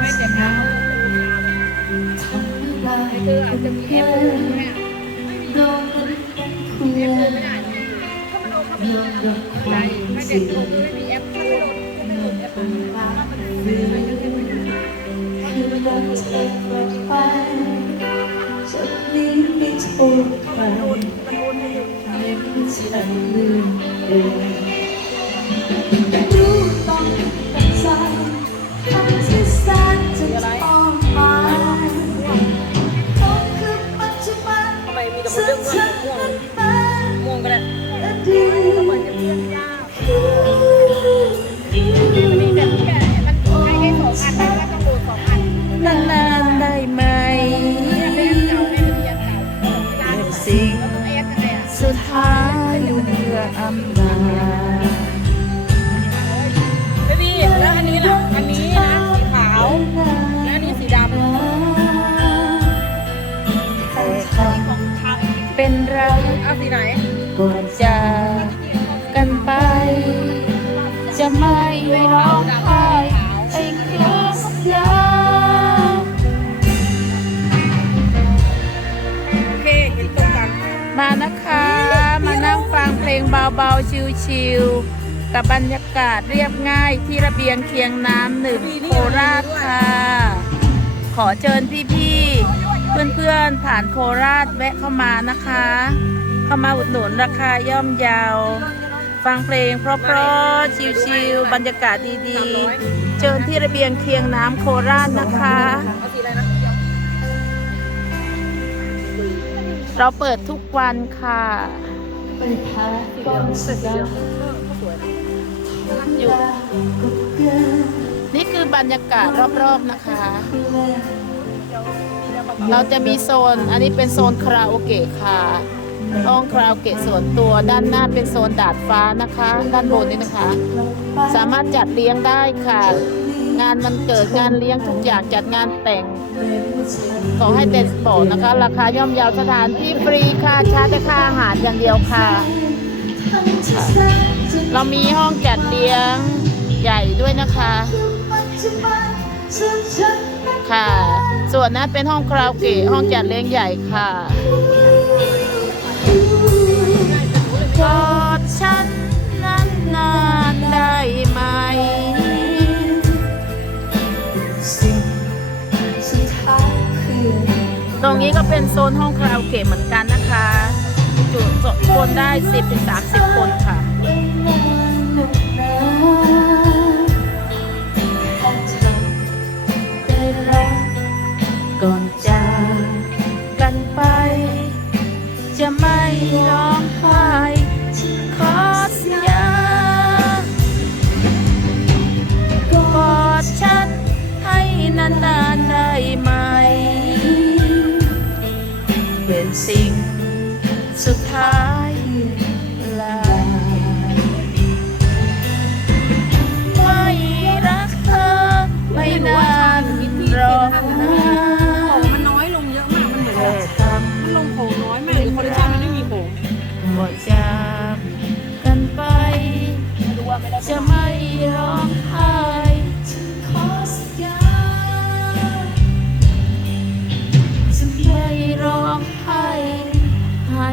ไม่เจ็บเท้าทำลายคืออาจจะมีเอฟโอไหมอะโดนเพื่ออฟโอนไม่ได้ถ้ามันโดนเข้าไปยอมรับความจริเด็กงโดนไม่มีเอฟถ้าไม่โดนก็ไม่โดนจะปาแล้วมันคือรักเธอไปจะหนีไม่ถูกใครไม่ฉันลืมเองำลาไม่แล้วอันนี้ล่ะ อันนี้นะสีขาว แล้วอันนี้สีดำแต่ทำเป็นรักเอาสีไหนก่อนจากกันไป จะไม่ร้องไห้ไอ้คลาสยาโอเคเห็นตรงกันมานะคะ ลงเบาๆ ชิลๆ กับบรรยากาศเรียบง่ายที่ระเบียงเคียงน้ำหนึ่งโคราชค่ะ ขอเชิญพี่ๆ เพื่อนๆ ผ่านโคราชแวะเข้ามานะคะ เข้ามาอุดหนุนราคาย่อมเยาว ฟังเพลงเพราะๆ ชิลๆ บรรยากาศดีๆ เชิญที่ระเบียงเคียงน้ำโคราชนะคะเอาสีอะไรนะเราเปิดทุกวันค่ะ ไปพาก่อนสักการอยู่ก็เกินนี่คือบรรยากาศรอบๆนะคะเพลงเราจะมีโซน อันนี้เป็นโซนคาราโอเกะค่ะ ห้องคาราโอเกะส่วนตัว ด้านหน้าเป็นโซนดาดฟ้านะคะ ด้านบนนี้นะคะ สามารถจัดเลี้ยงได้ค่ะ งานมันเกิดงานเลี้ยงทุกอย่างจัดงานแต่งขอให้เต็มโปรดนะคะ ราคาย่อมเยาวสถานที่ฟรีค่ะชาร์จแต่ค่าอาหารอย่างเดียวค่ะ เรามีห้องจัดเลี้ยงใหญ่ด้วยนะคะ ค่ะ ส่วนนั้นเป็นห้องคาราโอเกะห้องจัดเลี้ยงใหญ่ค่ะ ตรงนี้ก็เป็นโซนห้องคาราโอเกะเหมือนกันนะคะ จุคนได้ 10-30 คนค่ะได้รักก่อนจากกันไป เป็นสิ่งสุดท้าย